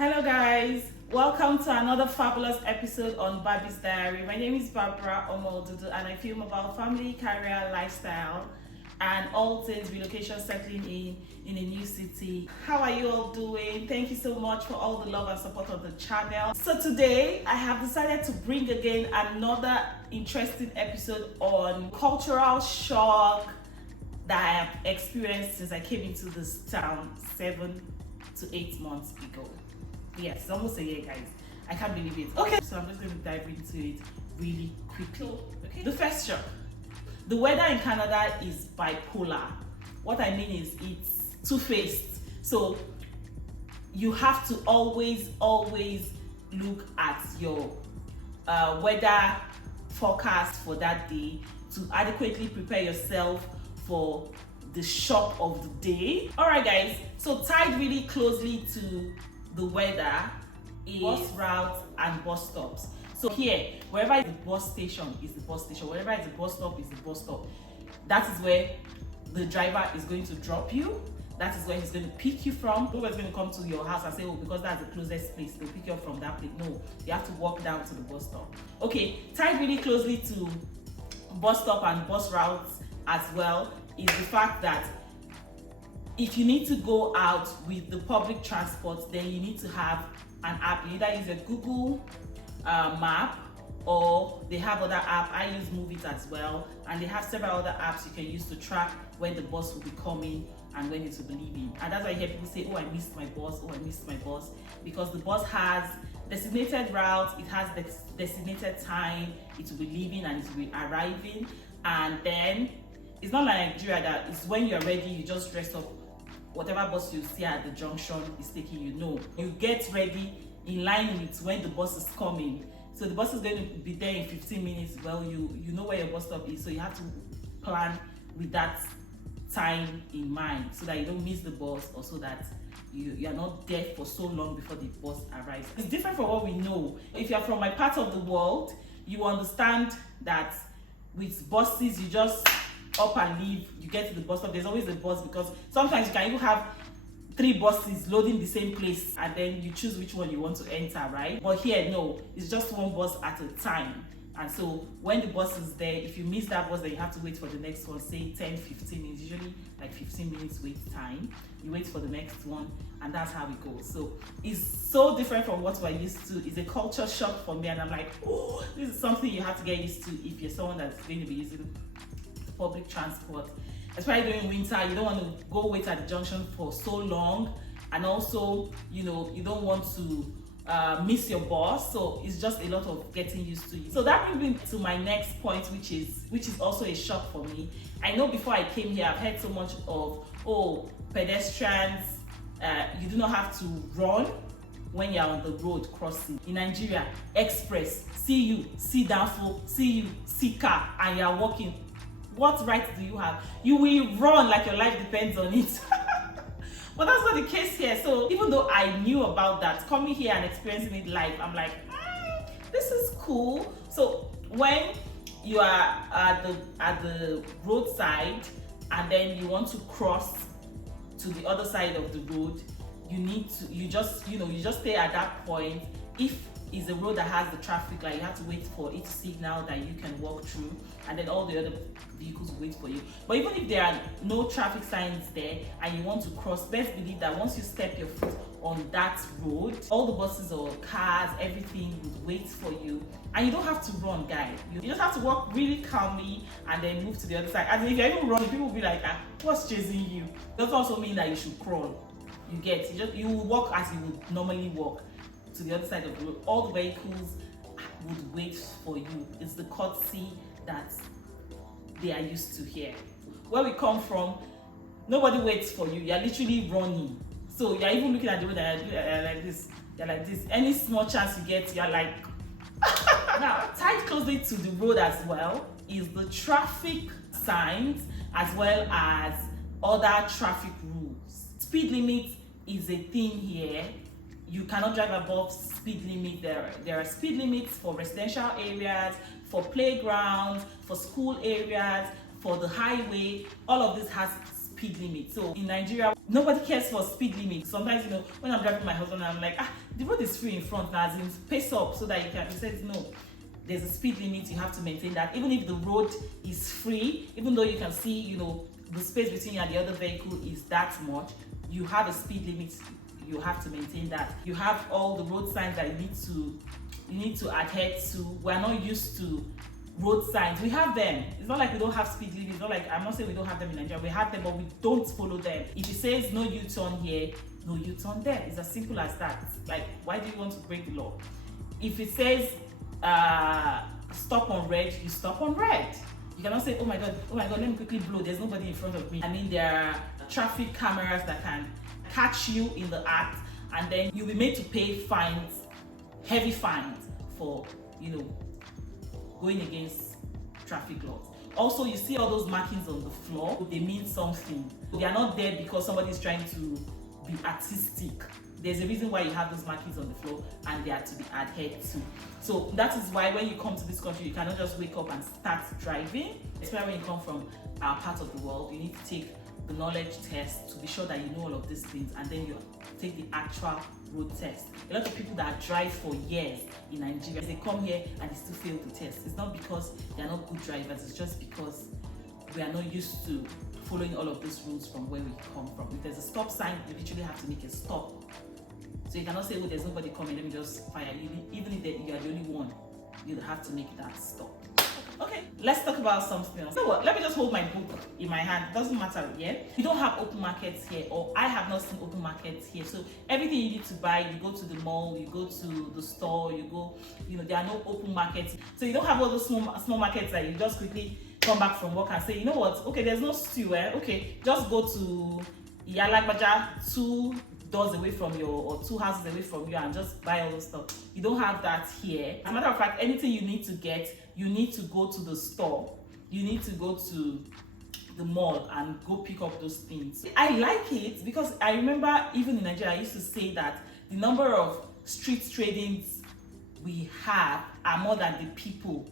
Hello guys, welcome to another fabulous episode on Barbie's Diary. My name is Barbara Omodudu and I film about family, career, lifestyle and all things relocation, settling in a new city. How are you all doing? Thank you so much for all the love and support on the channel. So today I have decided to bring again another interesting episode on cultural shock that I have experienced since I came into this town 7 to 8 months ago. Yes, it's almost a year, guys. I can't believe it. Okay, so I'm just going to dive into it really quickly. Okay. The first shock. The weather in Canada is bipolar. What I mean is it's two-faced. So you have to always look at your weather forecast for that day to adequately prepare yourself for the shock of the day. All right, guys. So tied really closely to the weather is bus routes and bus stops. So here, wherever is the bus station is the bus station, wherever is the bus stop is the bus stop. That is where the driver is going to drop you. That is where he's going to pick you from. Nobody's going to come to your house and say, oh, because that's the closest place, they'll pick you up from that place. No, you have to walk down to the bus stop. Okay, tied really closely to bus stop and bus routes as well is the fact that if you need to go out with the public transport, then you need to have an app. You either use a Google map or they have other apps. I use Move It as well, and they have several other apps you can use to track when the bus will be coming and when it will be leaving. And that's why I hear people say, oh, I missed my bus, oh, I missed my bus, because the bus has designated routes, it has designated time it will be leaving and it will be arriving. And then it's not like Nigeria that it's when you're ready, you just dress up. Whatever bus you see at the junction is taking you. No, you get ready in line with when the bus is coming. So the bus is going to be there in 15 minutes. Well, you know where your bus stop is, so you have to plan with that time in mind so that you don't miss the bus, or so that you are not there for so long before the bus arrives. It's different from what we know. If you're from my part of the world, you understand that with buses, you just up and leave, you get to the bus stop, there's always a bus, because sometimes you can even have 3 buses loading the same place and then you choose which one you want to enter, right? But here, no, it's just one bus at a time. And so when the bus is there, if you miss that bus, then you have to wait for the next one, say 10-15 minutes, usually like 15 minutes wait time. You wait for the next one, and that's how it goes. So it's so different from what we're used to. It's a culture shock for me, and I'm like, oh, this is something you have to get used to if you're someone that's going to be using public transport, especially during winter. You don't want to go wait at the junction for so long, and also, you know, you don't want to miss your bus. So it's just a lot of getting used to it. So that brings me to my next point, which is also a shock for me. I know before I came here, I've heard so much of, oh, pedestrians, you do not have to run when you're on the road crossing. In Nigeria, express, see you, see downfall, see you, see car, and you're walking. What right do you have? You will run like your life depends on it. But that's not the case here. So even though I knew about that, coming here and experiencing it live, I'm like, this is cool. So when you are at the roadside and then you want to cross to the other side of the road, you just stay at that point. If it's a road that has the traffic light, you have to wait for it to signal that you can walk through, and then all the other vehicles wait for you. But even if there are no traffic signs there and you want to cross, best believe that once you step your foot on that road, all the buses or cars, everything would wait for you, and you don't have to run, guys. You just have to walk really calmly and then move to the other side. And if you're even running, people will be like, what's chasing you? It doesn't also mean that you should crawl. You will walk as you would normally walk to the other side of the road. All the vehicles would wait for you. It's the courtesy that they are used to here. Where we come from, nobody waits for you. You're literally running. So you're even looking at the road and you're like this. You're like this. Any small chance you get, you're like. Now, tied closely to the road as well is the traffic signs as well as other traffic rules. Speed limit is a thing here. You cannot drive above speed limit. There are speed limits for residential areas, for playgrounds, for school areas, for the highway. All of this has speed limit. So in Nigeria, nobody cares for speed limit. Sometimes, when I'm driving my husband, I'm like, the road is free in front now, as in pace up so that you can. He says no. There's a speed limit, you have to maintain that. Even if the road is free, even though you can see, the space between you and the other vehicle is that much, you have a speed limit, you have to maintain that. You have all the road signs that you need to adhere to. We're not used to road signs. We have them. It's not like we don't have speed limits. It's not like, I'm not saying we don't have them in Nigeria. We have them, but we don't follow them. If it says no U-turn here, no U-turn there. It's as simple as that. Like, why do you want to break the law? If it says stop on red, you stop on red. You cannot say, oh my god, let me quickly blow, there's nobody in front of me. I mean, there are traffic cameras that can catch you in the act, and then you'll be made to pay fines, heavy fines for going against traffic laws. Also, you see all those markings on the floor, they mean something. They are not there because somebody is trying to be artistic. There's a reason why you have those markings on the floor, and they are to be adhered to. So that is why when you come to this country, you cannot just wake up and start driving. Especially when you come from our part of the world, you need to take the knowledge test to be sure that you know all of these things, and then you take the actual road test. A lot of people that drive for years in Nigeria, they come here and they still fail the test. It's not because they are not good drivers, it's just because we are not used to following all of these rules from where we come from. If there's a stop sign, you literally have to make a stop. So you cannot say, oh, there's nobody coming, let me just fire. Even if you are the only one, you have to make that stop. Okay, let's talk about something else. So what? Let me just hold my book in my hand. It doesn't matter, yeah? You don't have open markets here, or I have not seen open markets here. So everything you need to buy, you go to the mall, you go to the store, you go, there are no open markets. So you don't have all those small markets that you just quickly come back from work and say, you know what? Okay, there's no stew, okay, just go to Iyalagbaja 2 doors away from you or 2 houses away from you and just buy all the stuff. You don't have that here. As a matter of fact, anything you need to get, you need to go to the store. You need to go to the mall and go pick up those things. I like it because I remember even in Nigeria, I used to say that the number of street tradings we have are more than the people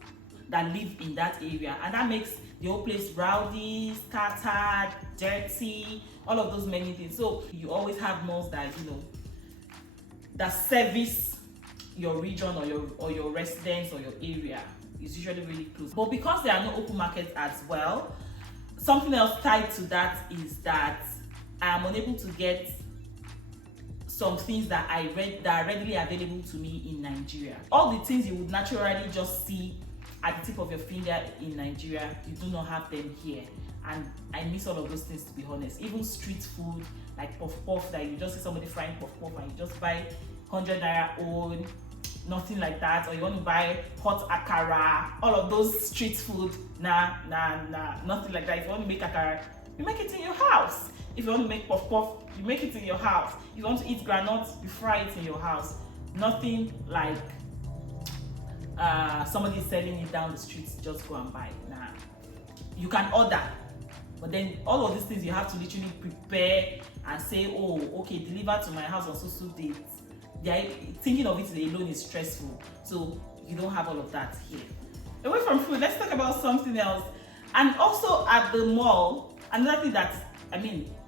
that live in that area, and that makes the whole place rowdy, scattered, dirty, all of those many things. So you always have malls that that service your region or your residence or your area. Is usually really close. But because there are no open markets as well, something else tied to that is that I am unable to get some things that are readily available to me in Nigeria. All the things you would naturally just see at the tip of your finger in Nigeria, you do not have them here. And I miss all of those things, to be honest. Even street food, like puff puff, that you just see somebody frying puff puff and you just buy 100 naira own, nothing like that. Or you want to buy hot akara, all of those street food, nah, nothing like that. If you want to make akara, you make it in your house. If you want to make puff puff, you make it in your house. If you want to eat groundnuts, you fry it in your house. Nothing like somebody selling it down the streets, just go and buy it. Nah, you can order, but then all of these things you have to literally prepare and say, oh, okay, deliver to my house on so date. Thinking of it alone is stressful, so you don't have all of that here. Away from food, let's talk about something else. And also at the mall, another thing that,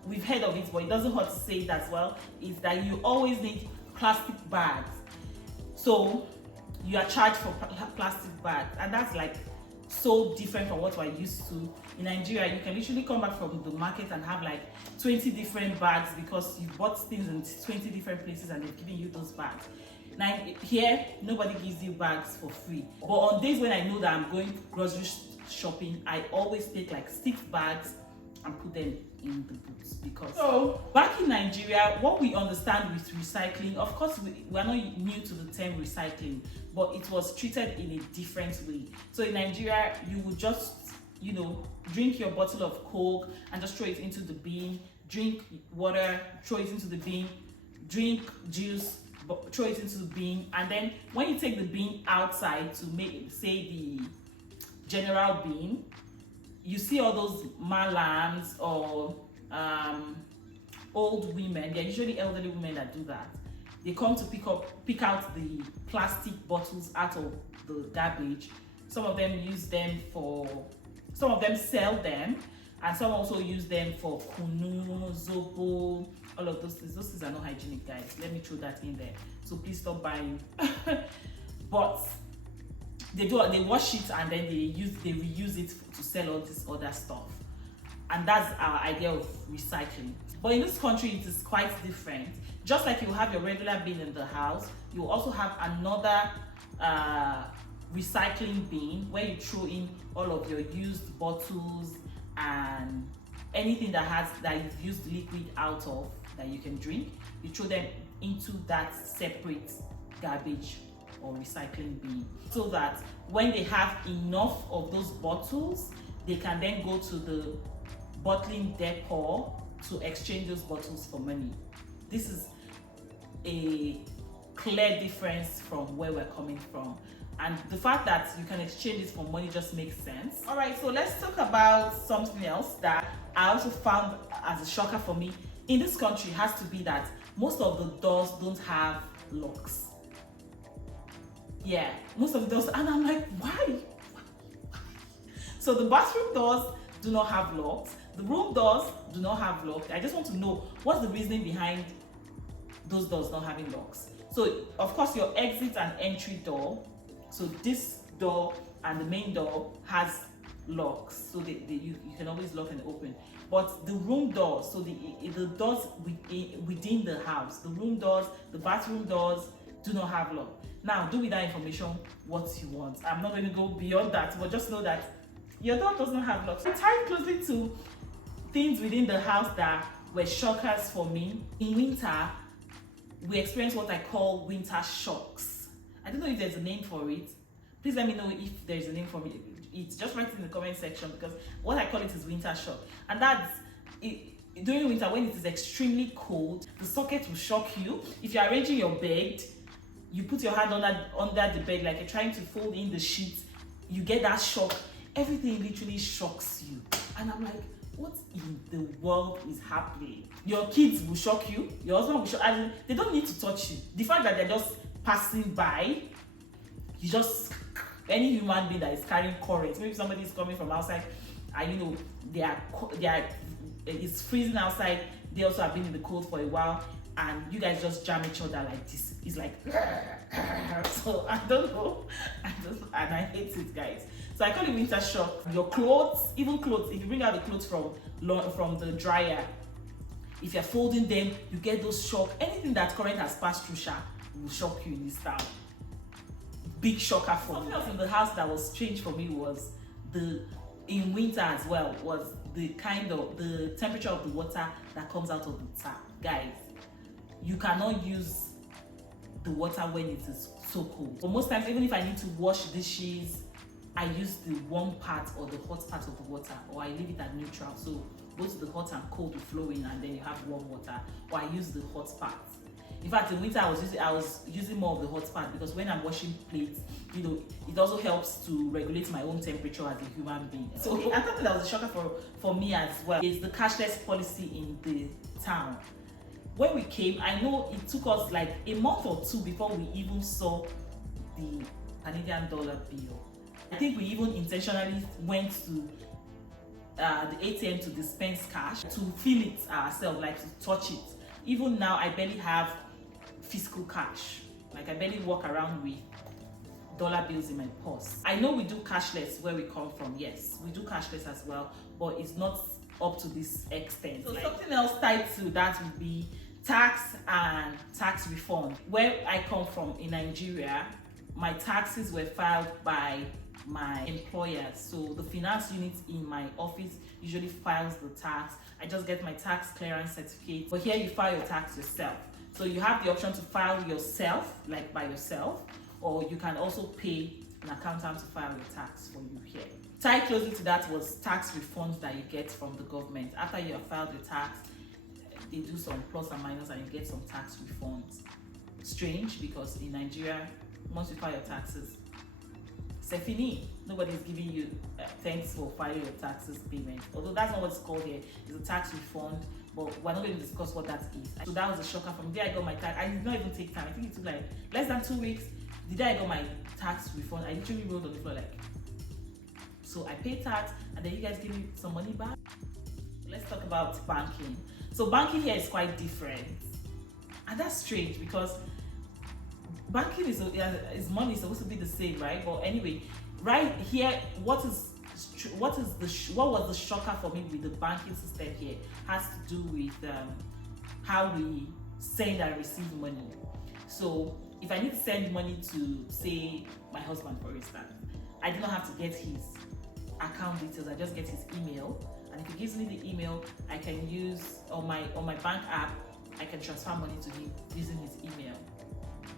we've heard of it, but it doesn't hurt to say it as well, is that you always need plastic bags. So you are charged for plastic bags, and that's like so different from what we're used to. In Nigeria, you can literally come back from the market and have like 20 different bags because you bought things in 20 different places and they've given you those bags. Now here, nobody gives you bags for free. But on days when I know that I'm going grocery shopping, I always take like 6 bags and put them in the boots. Because so back in Nigeria, what we understand with recycling, of course we're not new to the term recycling, but it was treated in a different way. So in Nigeria, you would just drink your bottle of Coke and just throw it into the bin, drink water, throw it into the bin, drink juice, throw it into the bin, and then when you take the bin outside to make, say, the general bin, you see all those malams or old women. They're usually elderly women that do that. They come to pick out the plastic bottles out of the garbage. Some of them use them some of them sell them, And some also use them for kunu, zobo, all of those things. Those things are not hygienic, guys. Let me throw that in there. So please stop buying. But they wash it and then they reuse it to sell all this other stuff. And that's our idea of recycling. But in this country, it is quite different. Just like you have your regular bin in the house, you also have another recycling bin where you throw in all of your used bottles and anything that you've used liquid out of that you can drink. You throw them into that separate garbage or recycling bin, so that when they have enough of those bottles, they can then go to the bottling depot to exchange those bottles for money. This is a clear difference from where we're coming from, and the fact that you can exchange it for money just makes sense. All right, so let's talk about something else that I also found as a shocker for me. In this country, it has to be that most of the doors don't have locks. Yeah, most of the doors, and I'm like, why? So the bathroom doors do not have locks. The room doors do not have locks. I just want to know what's the reasoning behind those doors not having locks. So of course your exit and entry door, so this door and the main door has locks, so you can always lock and open. But the room doors, so the doors within the house, the room doors, the bathroom doors do not have lock. Now do with that information what you want. I'm not going to go beyond that, but just know that your door does not have locks. I tied closely to things within the house that were shockers for me. In winter, we experience what I call winter shocks. I don't know if there's a name for it. Please let me know if there's a name for it. It's just write it in the comment section, because what I call it is winter shock. And that's it, during winter when it is extremely cold, the socket will shock you. If you're arranging your bed, you put your hand under the bed like you're trying to fold in the sheets, you get that shock. Everything literally shocks you. And I'm like, what in the world is happening? Your kids will shock you, your husband will shock, and they don't need to touch you. The fact that they're just passing by, you just, any human being that is carrying current, maybe somebody is coming from outside and you know it's freezing outside, they also have been in the cold for a while, and you guys just jam each other like this. It's like so I don't know, and I hate it, guys. So I call it winter shock. Your clothes, even clothes, if you bring out the clothes from the dryer, if you're folding them, you get those shock. Anything that current has passed through will shock you in this town. Big shocker for me. Something else in the house that was strange for me was in winter as well, was the temperature of the water that comes out of the tap. Guys, you cannot use the water when it is so cold. But most times, even if I need to wash dishes, I use the warm part or the hot part of the water, or I leave it at neutral. So both the hot and cold will flow in, and then you have warm water, or I use the hot part. In fact, in winter I was using more of the hot part, because when I'm washing plates, you know, it also helps to regulate my own temperature as a human being. So I thought that was a shocker for me as well. Is the cashless policy in the town. When we came, I know it took us like a month or two before we even saw the Canadian dollar bill. I think we even intentionally went to the ATM to dispense cash, to feel it ourselves, like to touch it. Even now, I barely have physical cash. Like I barely walk around with dollar bills in my purse. I know we do cashless where we come from. Yes, we do cashless as well, but it's not up to this extent. So something else tied to that would be tax and tax refund. Where I come from in Nigeria, my taxes were filed by my employer. So the finance unit in my office usually files the tax. I just get my tax clearance certificate. But here you file your tax yourself. So you have the option to file yourself, like by yourself, or you can also pay an accountant to file your tax for you here. Tied closely to that was tax refunds that you get from the government. After you have filed your tax, they do some plus and minus and you get some tax refunds. Strange, because in Nigeria, once you file your taxes, c'est fini. Nobody's giving you thanks for filing your taxes payment. Although that's not what it's called here. It's a tax refund, but we're not going to discuss what that is. So that was a shocker. From there I got my tax. I did not even take time. I think it took like less than 2 weeks. The day I got my tax refund, I literally rolled on the floor like. So I paid tax, and then you guys give me some money back. Let's talk about banking. So banking here is quite different, and that's strange because banking is money is supposed to be the same, right? But anyway, right here, what was the shocker for me with the banking system here has to do with how we send and receive money. So if I need to send money to, say, my husband, for instance, I do not have to get his account details. I just get his email, and if he gives me the email, I can use on my bank app. I can transfer money to him using his email.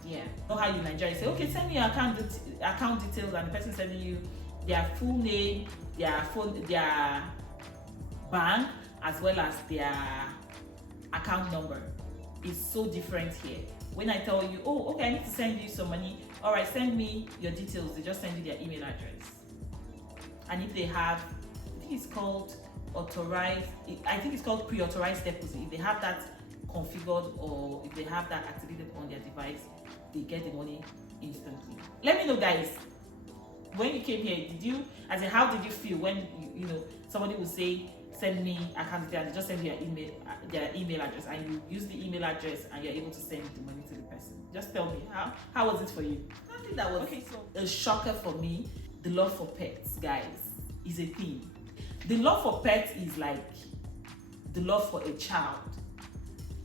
Yeah. Know how you in Nigeria say, okay, send me your account details, and the person sending you their full name, their phone, their bank, as well as their account number. It's so different here. When I tell you, oh, okay, I need to send you some money, all right, send me your details, they just send you their email address. And if they have, I think it's called authorized, I think it's called pre-authorized deposit. If they have that configured, or if they have that activated on their device, they get the money instantly. Let me know, guys, when you came here, how did you feel when you know somebody would say, send me account details, and they just send you their email address, and you use the email address and you're able to send the money to the person? Just tell me, how was it for you? I think that was a shocker for me. The love for pets, guys, is a thing. The love for pets is like the love for a child,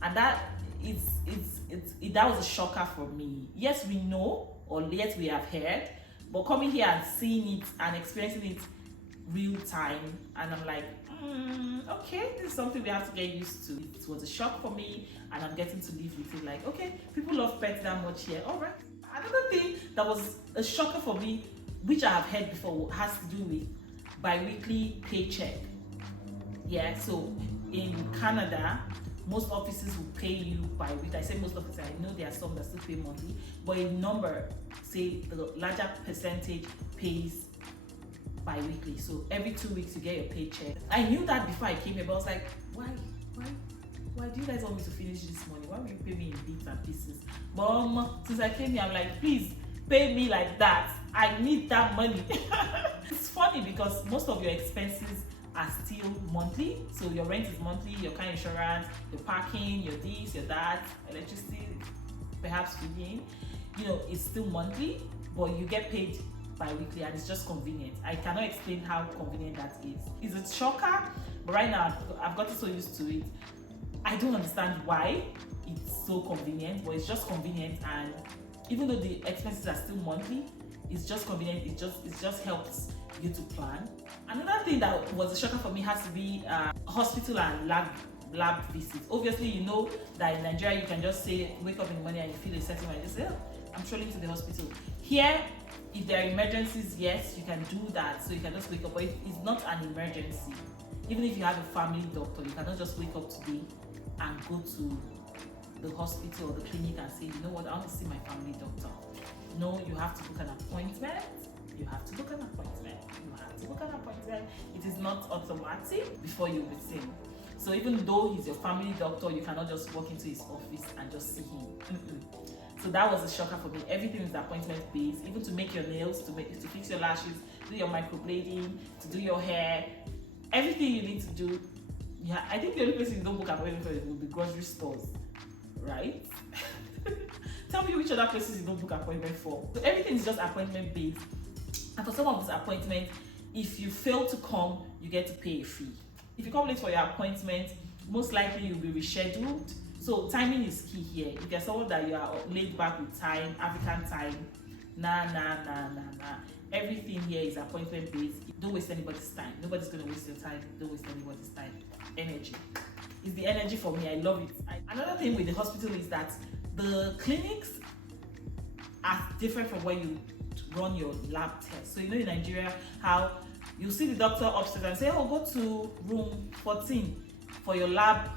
and that was a shocker for me. Yes, we know, or yes, we have heard, but coming here and seeing it and experiencing it real time, and I'm like, okay, this is something we have to get used to. It was a shock for me, and I'm getting to live with it. Like, okay, people love pets that much here. All right. Another thing that was a shocker for me, which I have heard before, has to do with bi-weekly paycheck. Yeah, so in Canada, most offices will pay you bi-weekly. I say most offices, I know there are some that still pay monthly, but a number, say the larger percentage, pays bi-weekly. So every 2 weeks you get your paycheck. I knew that before I came here, but I was like, why do you guys want me to finish this money? Why will you pay me in bits and pieces? Mom, since I came here, I'm like, please pay me like that. I need that money. It's funny because most of your expenses are still monthly. So your rent is monthly, your car insurance, your parking, your this, your that, electricity, perhaps feeding, it's still monthly, but you get paid bi-weekly, and it's just convenient. I cannot explain how convenient that is. It's a shocker, but right now I've gotten so used to it. I don't understand why it's so convenient, but it's just convenient, and even though the expenses are still monthly, it's just convenient. It just helps you to plan. Another thing that was a shocker for me has to be hospital and lab visits. Obviously, you know that in Nigeria you can just say, wake up in the morning and you feel a certain way, and just say, oh, I'm strolling to the hospital. Here, if there are emergencies, yes, you can do that. So you can just wake up, but if it's not an emergency, even if you have a family doctor, you cannot just wake up today and go to the hospital or the clinic and say, you know what, I want to see my family doctor. No, you have to book an appointment. You have to book an appointment. It is not automatic before you be seen. So even though he's your family doctor, you cannot just walk into his office and just see him. So that was a shocker for me. Everything is appointment based, even to make your nails, to fix your lashes, do your microblading, to do your hair, everything you need to do. Yeah, I think the only place you don't book appointment for will be grocery stores, right? Tell me which other places you don't book appointment for. So everything is just appointment based. And for some of these appointments, if you fail to come, you get to pay a fee. If you come late for your appointment, most likely you'll be rescheduled. So timing is key here. If you're someone that you are laid back with time, African time, nah. Everything here is appointment based. Don't waste anybody's time. Nobody's gonna waste your time. Don't waste anybody's time. Energy. It's the energy for me. I love it. Another thing with the hospital is that the clinics are different from where you run your lab test. So in Nigeria, how you see the doctor upstairs and say, oh, go to room 14 for your lab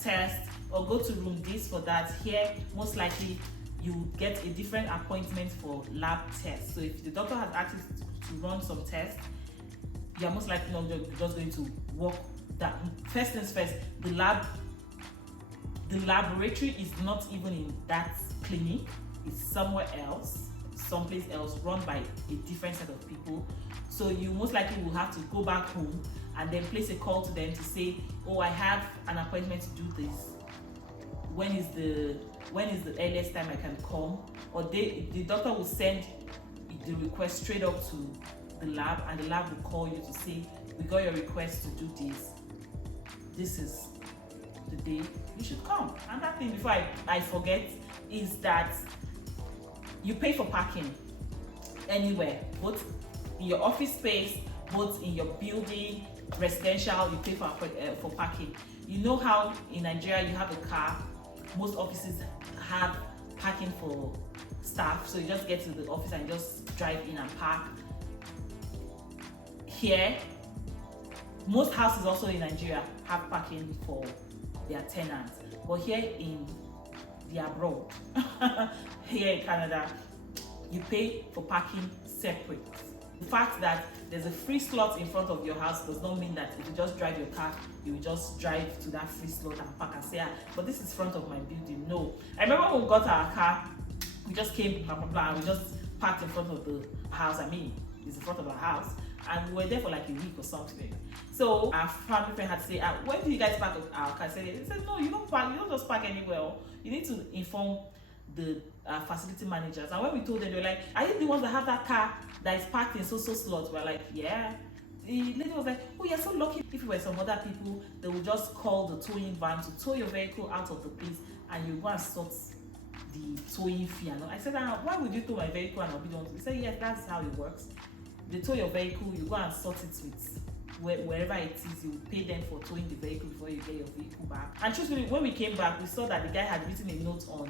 test, or go to room this for that. Here, most likely you get a different appointment for lab tests. So if the doctor has asked you to run some tests, you're most likely not just going to walk that. First things first, the laboratory is not even in that clinic. It's somewhere else, someplace else, run by a different set of people. So you most likely will have to go back home and then place a call to them to say, oh, I have an appointment to do this. When is the earliest time I can come? Or the doctor will send the request straight up to the lab, and the lab will call you to say, we got your request to do this. This is the day you should come. And that thing, before I forget, is that you pay for parking anywhere, both in your office space, both in your building, residential, you pay for parking. You know how in Nigeria you have a car, most offices have parking for staff, so you just get to the office and just drive in and park. Here, most houses also in Nigeria have parking for their tenants, but here in the abroad, here in Canada, you pay for parking separate. The fact that there's a free slot in front of your house does not mean that if you just drive your car, you will just drive to that free slot and park and say, but this is front of my building. No. I remember when we got our car, we just came, blah, blah, blah, and we just parked in front of the house. I mean, it's in front of our house. And we were there for like a week or something. So our family friend had to say, when do you guys park our car? They said, no, you don't park, you don't just park anywhere. You need to inform the facility managers. And when we told them, they were like, are you the ones that have that car that is parked in so-so slot? We're like, yeah. The lady was like, oh, you're so lucky. If it were some other people, they would just call the towing van to tow your vehicle out of the place, and you go and sort the towing fee. And I said, why would you tow my vehicle and I'll be the one to? He said, yes, that's how it works. They tow your vehicle, you go and sort it with wherever it is, you pay them for towing the vehicle before you get your vehicle back. And truthfully, when we came back, we saw that the guy had written a note on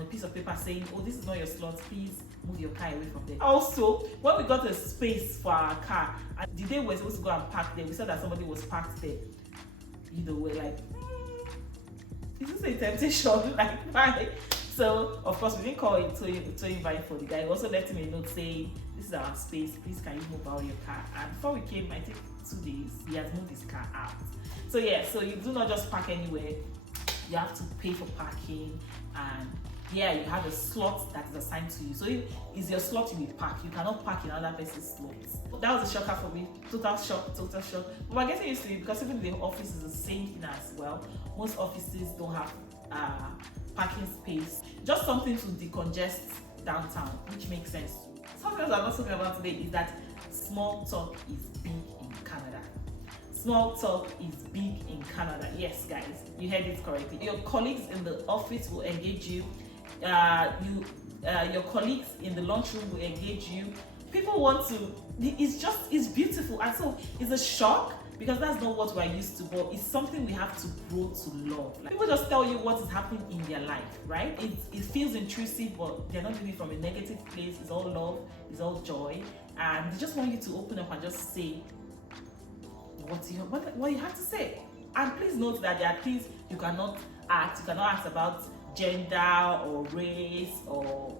a piece of paper saying, oh, this is not your slot, please move your car away from there. Also, when we got a space for our car, and the day we were supposed to go and park there, we saw that somebody was parked there. You know, we're like, is this a temptation? Like, why? So, of course, we didn't call it towing van for the guy. We also left him a note saying, this is our space, please can you move out your car? And before we came, I think 2 days, he has moved his car out. So yeah, so you do not just park anywhere. You have to pay for parking, and yeah, you have a slot that is assigned to you. So if it's your slot, you will park. You cannot park in another person's slots. That was a shocker for me. Total shock, total shock. But we're getting used to it, because even the office is the same thing as well. Most offices don't have parking space. Just something to decongest downtown, which makes sense. Something else I'm not talking about today is that small talk is big in Canada. Small talk is big in Canada. Yes, guys, you heard it correctly. Your colleagues in the office will engage you. Your colleagues in the lunchroom will engage you. People want to. It's beautiful, and so it's a shock, because that's not what we're used to, but it's something we have to grow to love. Like, people just tell you what is happening in their life, right? It feels intrusive, but they're not doing it from a negative place. It's all love, it's all joy, and they just want you to open up and just say what you have to say. And please note that there are things you cannot ask. You cannot ask about gender or race, or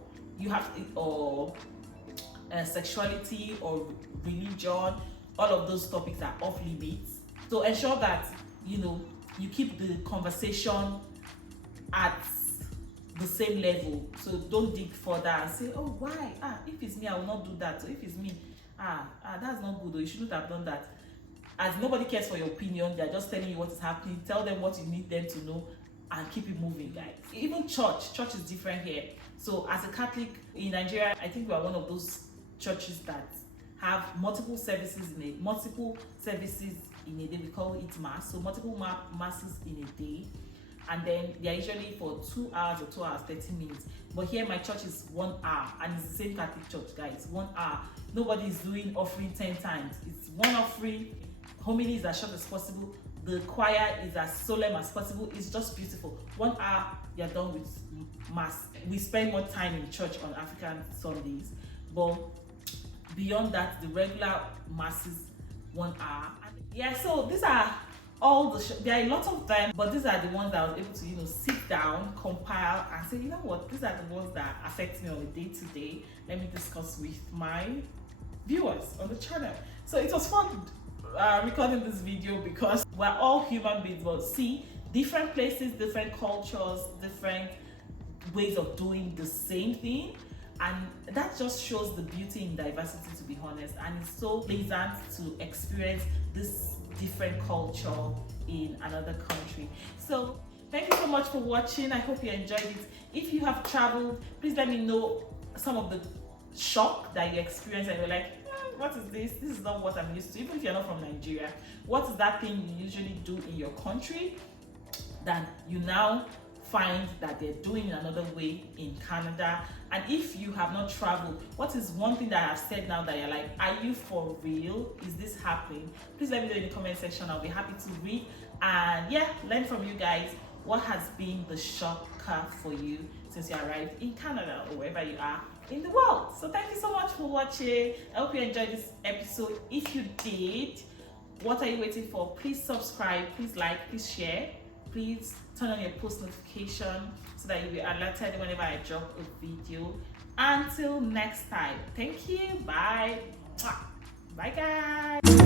sexuality or religion. All of those topics are off limits. So ensure that you keep the conversation at the same level. So don't dig further and say, oh, why? If it's me, I will not do that. So if it's me, that's not good, or you shouldn't have done that. As nobody cares for your opinion, they're just telling you what is happening. Tell them what you need them to know, and keep it moving, guys. Even church is different here. So as a Catholic in Nigeria, I think we are one of those churches that have multiple services in a day. We call it mass. So multiple masses in a day, and then they're usually for 2 hours or 2 hours 30 minutes. But here my church is 1 hour, and it's the same Catholic church, guys. 1 hour. Nobody is doing offering 10 times. It's one offering. Homily is as short as possible. The choir is as solemn as possible. It's just beautiful. 1 hour, you're done with mass. We spend more time in church on African Sundays, but beyond that, the regular masses, 1 hour. Yeah, so these are all there are a lot of them, but these are the ones that I was able to sit down, compile, and say, you know what, these are the ones that affect me on a day-to-day. Let me discuss with my viewers on the channel. So it was fun recording this video, because we're all human beings, but see, different places, different cultures, different ways of doing the same thing, and that just shows the beauty in diversity, to be honest. And it's so pleasant to experience this different culture in another country. So thank you so much for watching. I hope you enjoyed it. If you have traveled, please let me know some of the shock that you experienced and you're like, what is this? This is not what I'm used to. Even if you're not from Nigeria, what is that thing you usually do in your country that you now find that they're doing in another way in Canada? And if you have not traveled, what is one thing that I've said now that you're like, are you for real? Is this happening? Please let me know in the comment section. I'll be happy to read and learn from you guys. What has been the shocker for you since you arrived in Canada or wherever you are in the world? So thank you so much for watching. I hope you enjoyed this episode. If you did, what are you waiting for? Please subscribe, please like, please share. Please turn on your post notification so that you'll be alerted whenever I drop a video. Until next time, thank you. Bye. Bye, guys.